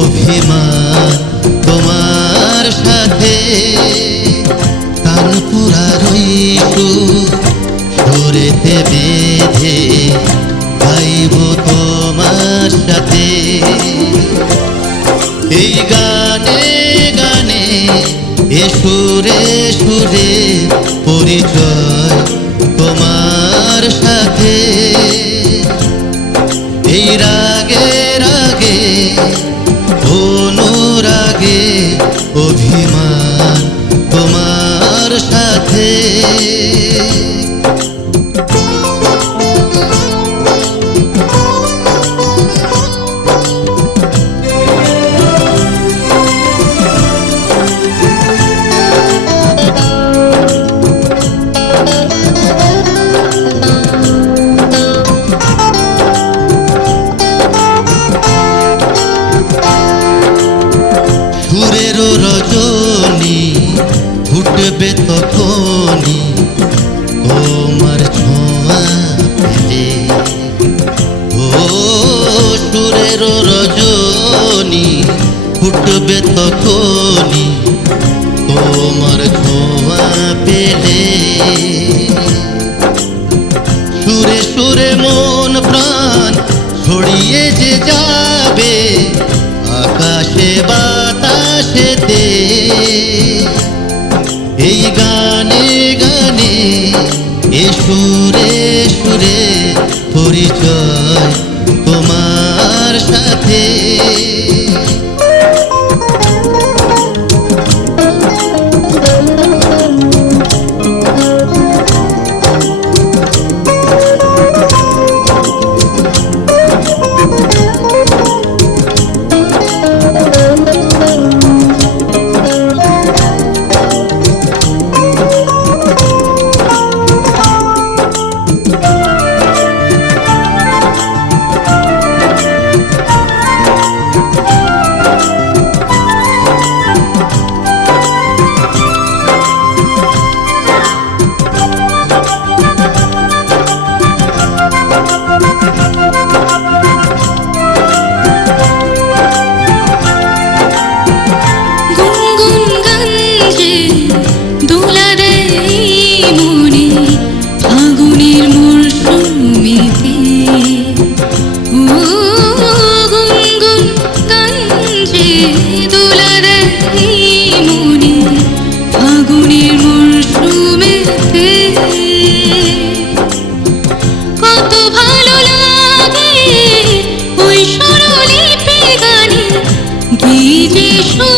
অভিমান তোমার সাথে। কানপুরা রইসু সুরেতে বেঁধে গাইব তোমার সাথে। এই গানে গানে এ সুরে সুরে পরিচয় তোমার সাথে। এই অভিমান তোমার সাথে। ফুটবে তখনই তোমার ছোঁয়া পেলে ও সুরেরও রজনী ফুটবে তখনই তোমার ছোঁয়া পেলে সুরে সুরে মন প্রাণ ছড়িয়ে যে যাবে, আকাশে বাতাসে বাতাসেতে এই গানে গানে এ সুরে সুরে পরিচয় Cristo